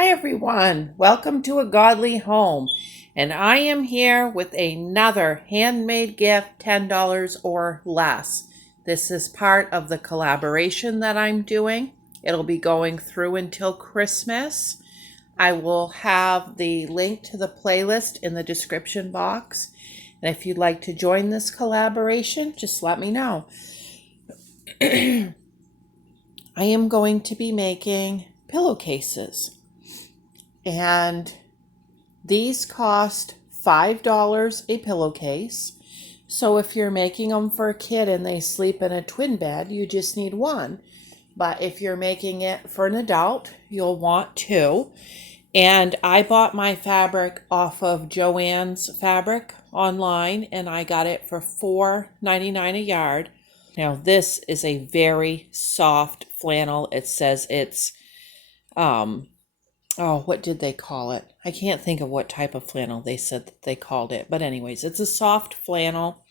Hi everyone, welcome to A Godly Home, and I am here with another handmade gift, $10 or less. This is part of the collaboration that I'm doing. It'll be going through until Christmas. I will have the link to the playlist in the description box, and if you'd like to join this collaboration, just let me know. I am going to be making pillowcases. And these cost $5 a pillowcase. So if you're making them for a kid and they sleep in a twin bed, you just need one. But if you're making it for an adult, you'll want two. And I bought my fabric off of Joann's Fabric online, and I got it for $4.99 a yard. Now this is a very soft flannel. It says it's what did they call it? I can't think of what type of flannel they said that they called it. But anyways, it's a soft flannel.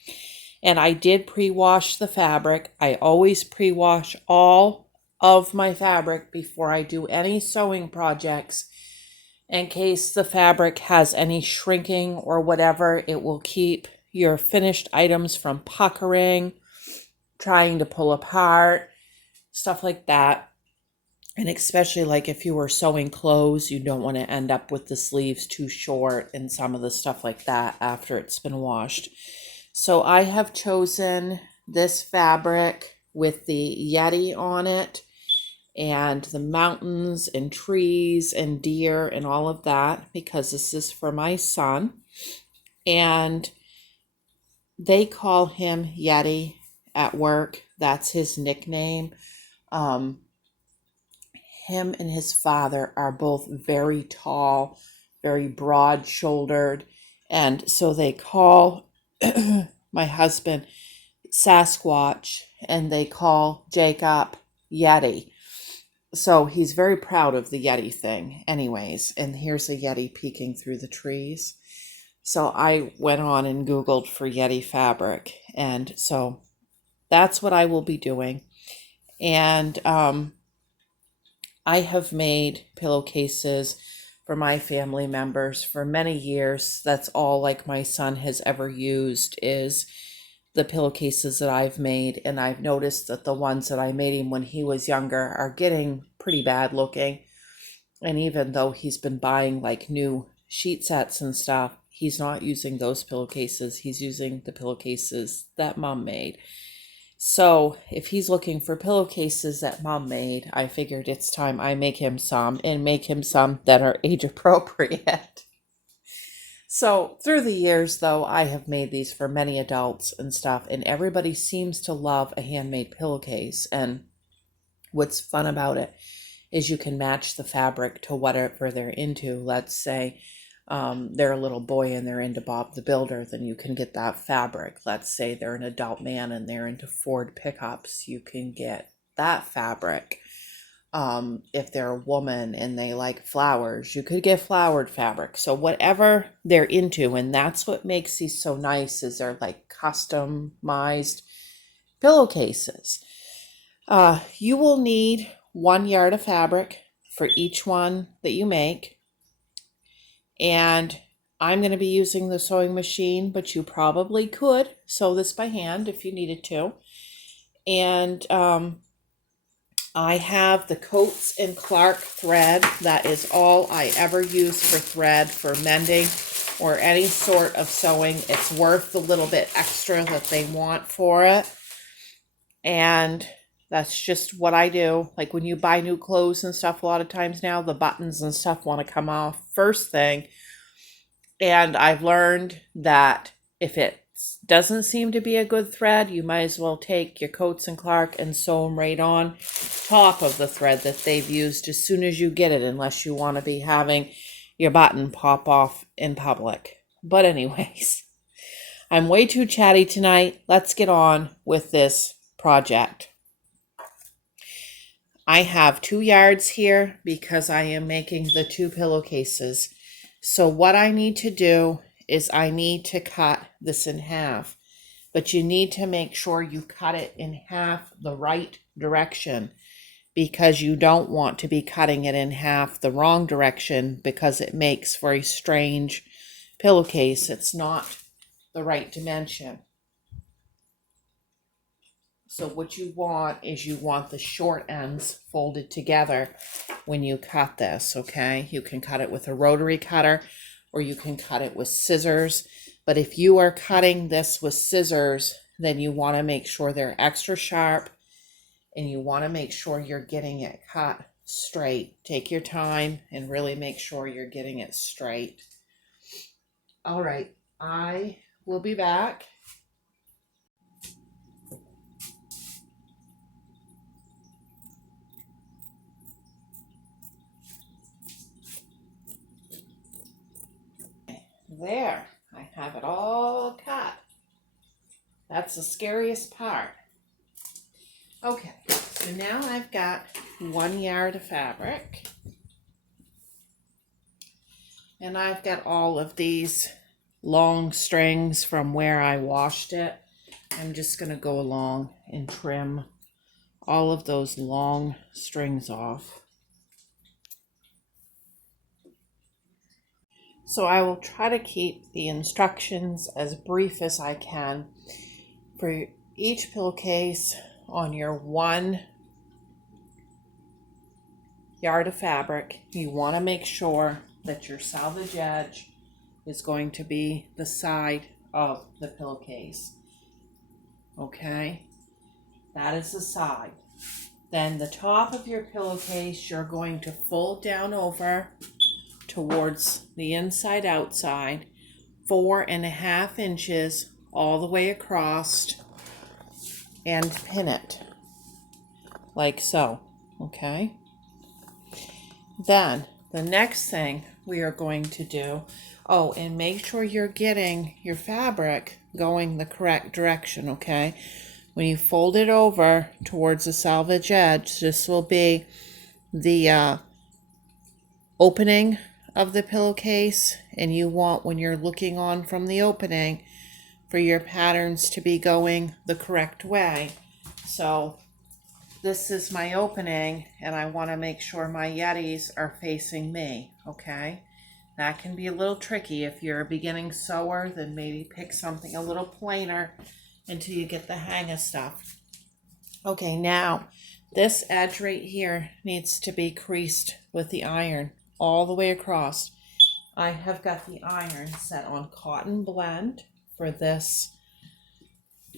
And I did pre-wash the fabric. I always pre-wash all of my fabric before I do any sewing projects. In case the fabric has any shrinking or whatever, it will keep your finished items from puckering, trying to pull apart, stuff like that. And especially like if you were sewing clothes, you don't want to end up with the sleeves too short and some of the stuff like that after it's been washed. So I have chosen this fabric with the Yeti on it and the mountains and trees and deer and all of that because this is for my son. And they call him Yeti at work. That's his nickname. Him and his father are both very tall, very broad-shouldered, and so they call my husband Sasquatch, and they call Jacob Yeti. So he's very proud of the Yeti thing anyways, and here's a Yeti peeking through the trees. So I went on and Googled for Yeti fabric, and so that's what I will be doing. And I have made pillowcases for my family members for many years. That's all like my son has ever used is the pillowcases that I've made. And I've noticed that the ones that I made him when he was younger are getting pretty bad looking. And even though he's been buying like new sheet sets and stuff, he's not using those pillowcases. He's using the pillowcases that Mom made. So if he's looking for pillowcases that Mom made, I figured it's time I make him some and make him some that are age appropriate. So through the years, though, I have made these for many adults and stuff, and everybody seems to love a handmade pillowcase. And what's fun about it is you can match the fabric to whatever they're into. Let's say they're a little boy and they're into Bob the Builder, then you can get that fabric. Let's say they're an adult man and they're into Ford pickups, you can get that fabric. If they're a woman and they like flowers, you could get flowered fabric. So whatever they're into, and that's what makes these so nice, is they're like customized pillowcases. You will need 1 yard of fabric for each one that you make. And I'm going to be using the sewing machine, but you probably could sew this by hand if you needed to. And I have the Coats and Clark thread. That is all I ever use for thread for mending or any sort of sewing. It's worth the little bit extra that they want for it. And that's just what I do. Like when you buy new clothes and stuff, a lot of times now the buttons and stuff want to come off first thing. And I've learned that if it doesn't seem to be a good thread, you might as well take your Coats and Clark and sew them right on top of the thread that they've used as soon as you get it, unless you want to be having your button pop off in public. But anyways, I'm way too chatty tonight. Let's get on with this project. I have 2 yards here because I am making the 2 pillowcases. So what I need to do is I need to cut this in half, but you need to make sure you cut it in half the right direction because you don't want to be cutting it in half the wrong direction, because it makes for a strange pillowcase. It's not the right dimension. So what you want is you want the short ends folded together when you cut this, okay? You can cut it with a rotary cutter or you can cut it with scissors. But if you are cutting this with scissors, then you want to make sure they're extra sharp and you want to make sure you're getting it cut straight. Take your time and really make sure you're getting it straight. All right, I will be back. There, I have it all cut. That's the scariest part. Okay, so now I've got 1 yard of fabric. And I've got all of these long strings from where I washed it. I'm just going to go along and trim all of those long strings off. So I will try to keep the instructions as brief as I can. For each pillowcase, on your 1 yard of fabric, you want to make sure that your salvage edge is going to be the side of the pillowcase. Okay, that is the side. Then the top of your pillowcase, you're going to fold down over towards the inside outside 4.5 inches all the way across and pin it like so. Okay, then the next thing we are going to do, and make sure you're getting your fabric going the correct direction. Okay, when you fold it over towards the salvage edge, this will be the opening of the pillowcase, and you want, when you're looking on from the opening, for your patterns to be going the correct way. So this is my opening, and I want to make sure my yetis are facing me. Okay, that can be a little tricky. If you're a beginning sewer, then maybe pick something a little plainer until you get the hang of stuff. Okay, now this edge right here needs to be creased with the iron all the way across. I have got the iron set on cotton blend for this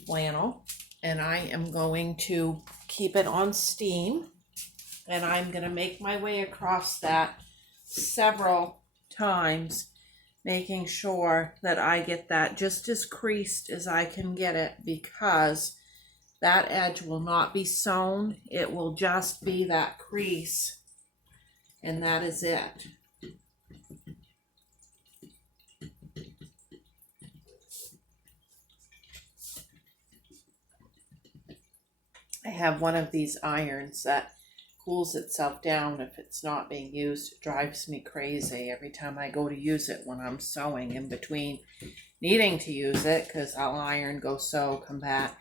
flannel, and I am going to keep it on steam, and I'm going to make my way across that several times, making sure that I get that just as creased as I can get it, because that edge will not be sewn. It will just be that crease, and that is it. I have one of these irons that cools itself down if it's not being used. It drives me crazy every time I go to use it when I'm sewing, in between needing to use it, because I'll iron, go sew, come back.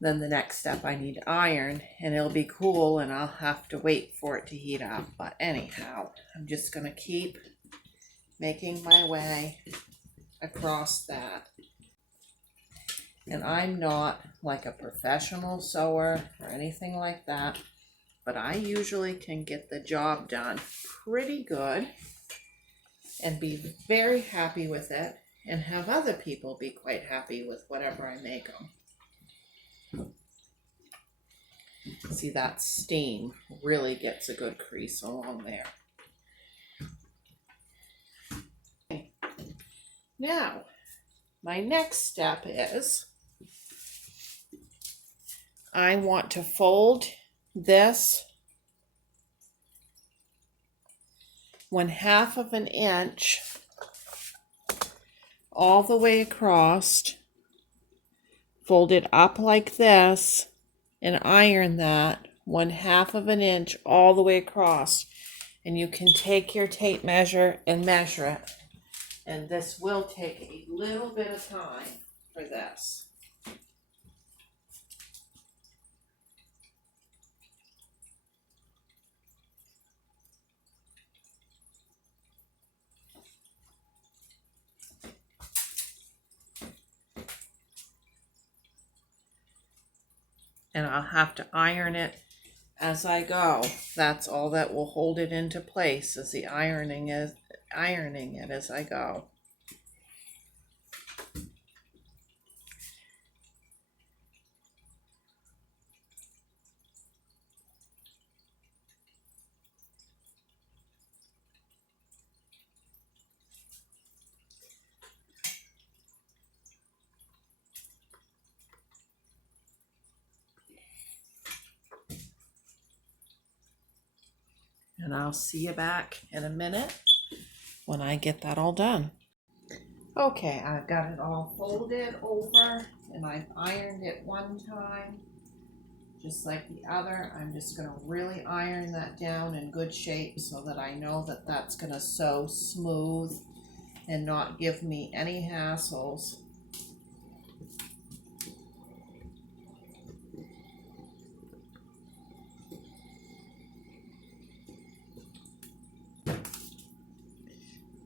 Then the next step, I need to iron, and it'll be cool, and I'll have to wait for it to heat up. But anyhow, I'm just going to keep making my way across that. And I'm not like a professional sewer or anything like that, but I usually can get the job done pretty good and be very happy with it, and have other people be quite happy with whatever I make them. See, that steam really gets a good crease along there. Okay. Now, my next step is I want to fold this 1/2 inch all the way across, fold it up like this, and iron that 1/2 inch all the way across. And you can take your tape measure and measure it. And this will take a little bit of time for this. and I'll have to iron it as I go. That's all that will hold it into place, is the ironing it as I go. And I'll see you back in a minute when I get that all done. Okay, I've got it all folded over and I've ironed it one time, just like the other. I'm just going to really iron that down in good shape so that I know that that's going to sew smooth and not give me any hassles.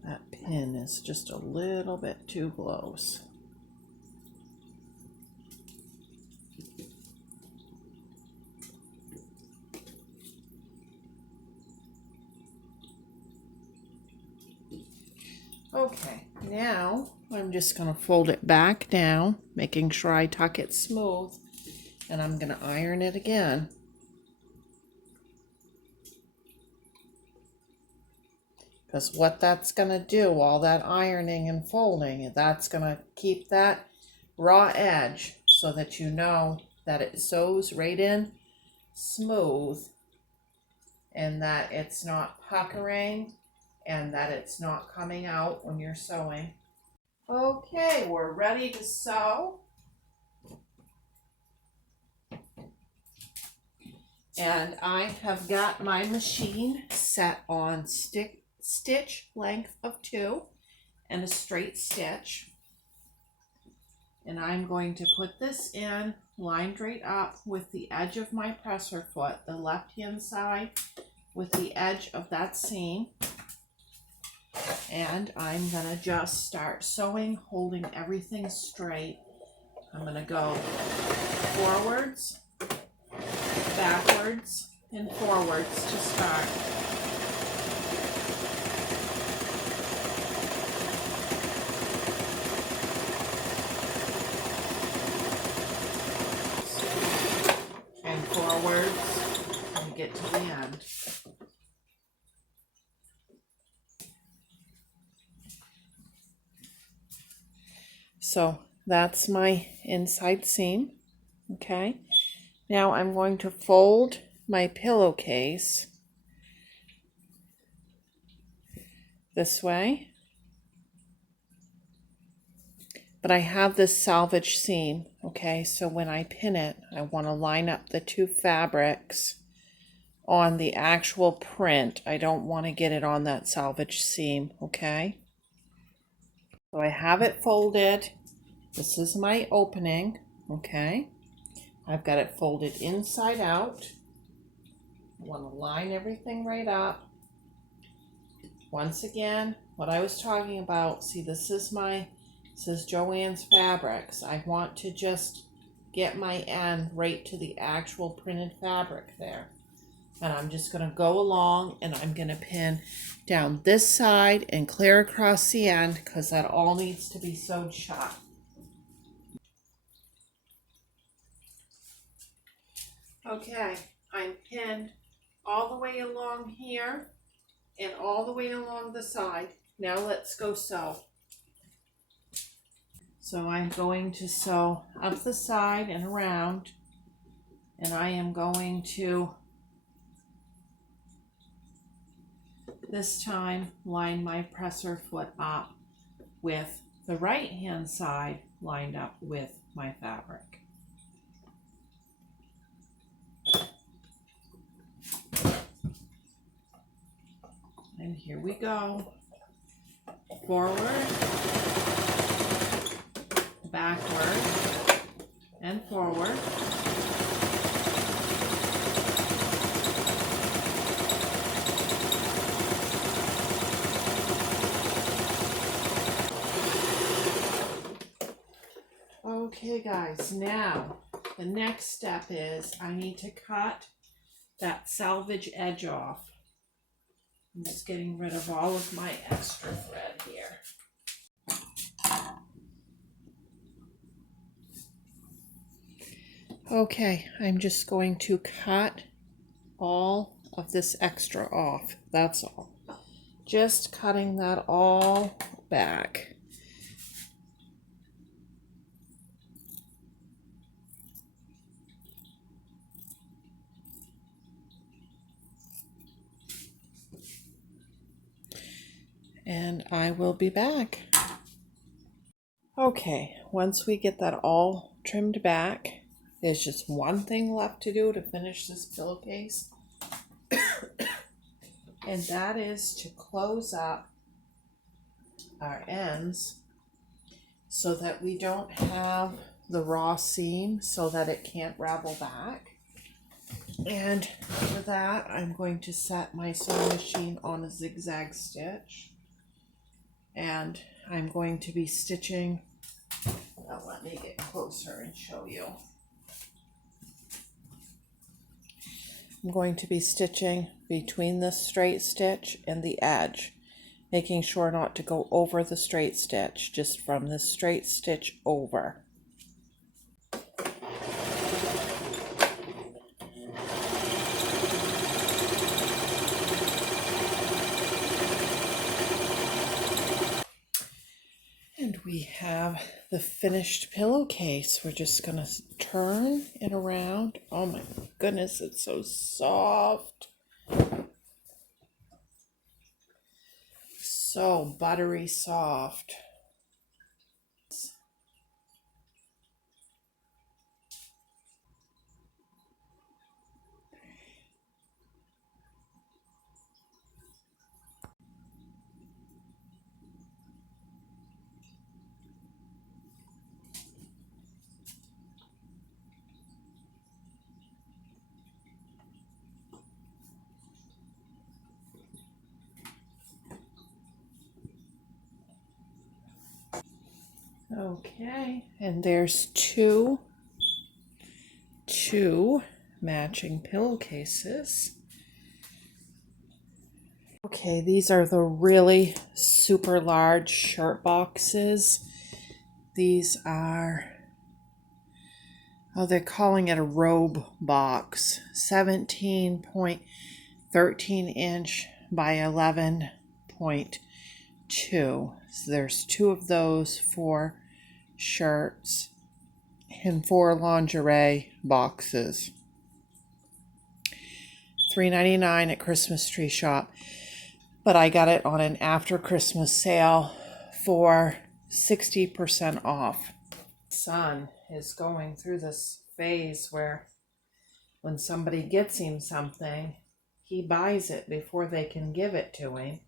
That pin is just a little bit too close. Okay, now I'm just going to fold it back down, making sure I tuck it smooth, and I'm going to iron it again. Because what that's going to do, all that ironing and folding, that's going to keep that raw edge so that you know that it sews right in smooth and that it's not puckering and that it's not coming out when you're sewing. Okay, we're ready to sew. And I have got my machine set on stitch length of 2 and a straight stitch. And I'm going to put this in lined right up with the edge of my presser foot, the left hand side with the edge of that seam. And I'm going to just start sewing, holding everything straight. I'm going to go forwards, backwards, and forwards to start. And forwards and get to the end. So that's my inside seam. Okay. Now I'm going to fold my pillowcase this way. But I have this salvage seam, okay? So when I pin it, I want to line up the 2 fabrics on the actual print. I don't want to get it on that salvage seam, okay? So I have it folded. This is my opening, okay? I've got it folded inside out. I want to line everything right up. Once again, what I was talking about, see, this is Joann's Fabrics. I want to just get my end right to the actual printed fabric there. And I'm just going to go along and I'm going to pin down this side and clear across the end because that all needs to be sewed shut. Okay, I'm pinned all the way along here and all the way along the side. Now let's go sew. So I'm going to sew up the side and around, and I am going to this time line my presser foot up with the right hand side lined up with my fabric. And here we go. Forward, backward, and forward. Okay guys, now the next step is I need to cut that salvage edge off. I'm just getting rid of all of my extra thread here. Okay, I'm just going to cut all of this extra off. That's all. Just cutting that all back. And I will be back. Okay, once we get that all trimmed back, there's just one thing left to do to finish this pillowcase. And that is to close up our ends so that we don't have the raw seam so that it can't ravel back. And for that, I'm going to set my sewing machine on a zigzag stitch. And I'm going to be stitching, well, let me get closer and show you. I'm going to be stitching between the straight stitch and the edge, making sure not to go over the straight stitch, just from the straight stitch over. And we have the finished pillowcase. We're just going to turn it around. Oh my goodness, it's so soft. So buttery soft. Okay, and there's two matching pillowcases. Okay, these are the really super large shirt boxes. These are, oh, they're calling it a robe box, 17.13 inch by 11.2. So there's two of those for shirts and 4 lingerie boxes. $3.99 at Christmas Tree Shop, but I got it on an after Christmas sale for 60% off. Son is going through this phase where when somebody gets him something, he buys it before they can give it to him.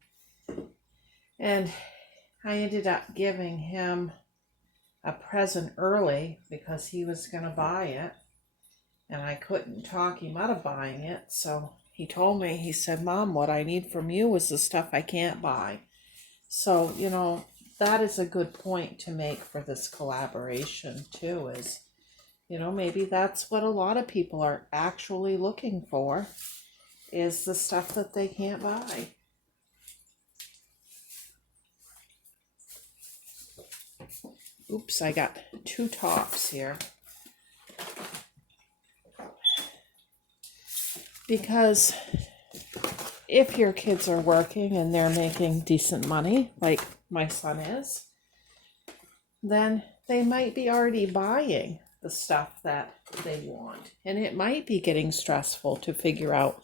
And I ended up giving him a present early because he was going to buy it. And I couldn't talk him out of buying it. So he told me, he said, Mom, what I need from you is the stuff I can't buy. So, you know, that is a good point to make for this collaboration too, is, you know, maybe that's what a lot of people are actually looking for, is the stuff that they can't buy. Oops, I got 2 tops here. Because if your kids are working and they're making decent money, like my son is, then they might be already buying the stuff that they want. And it might be getting stressful to figure out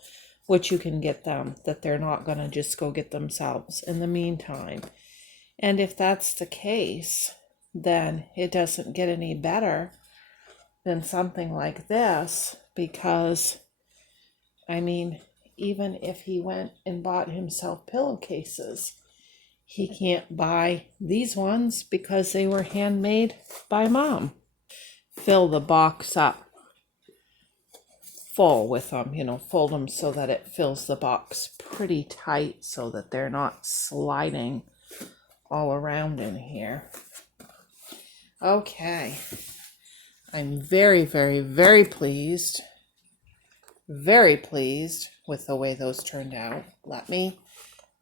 what you can get them, that they're not going to just go get themselves in the meantime. And if that's the case, then it doesn't get any better than something like this, because I mean, even if he went and bought himself pillowcases, he can't buy these ones because they were handmade by Mom. Fill the box up full with them, you know, fold them so that it fills the box pretty tight so that they're not sliding all around in here. Okay, I'm very, very, very pleased with the way those turned out. Let me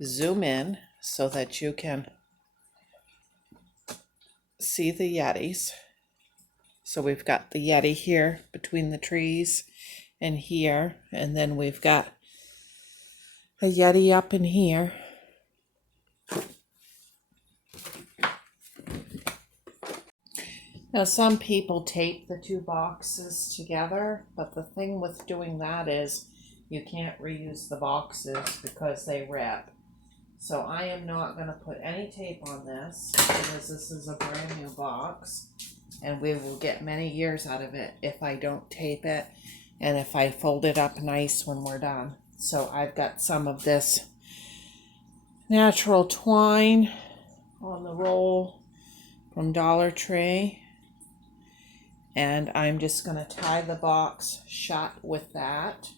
zoom in so that you can see the Yetis. So we've got the Yeti here between the trees and here, and then we've got a Yeti up in here. Now, some people tape the two boxes together, but the thing with doing that is you can't reuse the boxes because they rip. So I am not going to put any tape on this because this is a brand new box, and we will get many years out of it if I don't tape it and if I fold it up nice when we're done. So I've got some of this natural twine on the roll from Dollar Tree. And I'm just going to tie the box shut with that.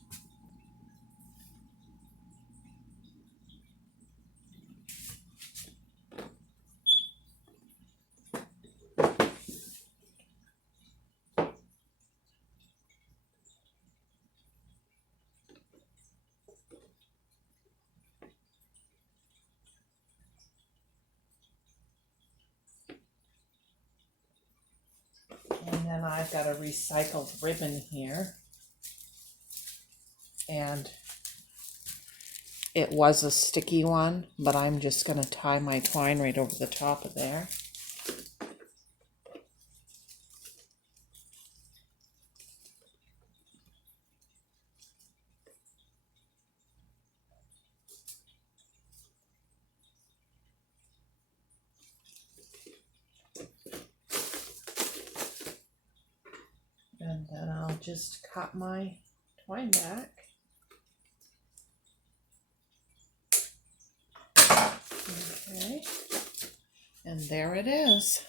And then I've got a recycled ribbon here. And it was a sticky one, but I'm just going to tie my twine right over the top of there. And then I'll just cut my twine back. Okay. And there it is.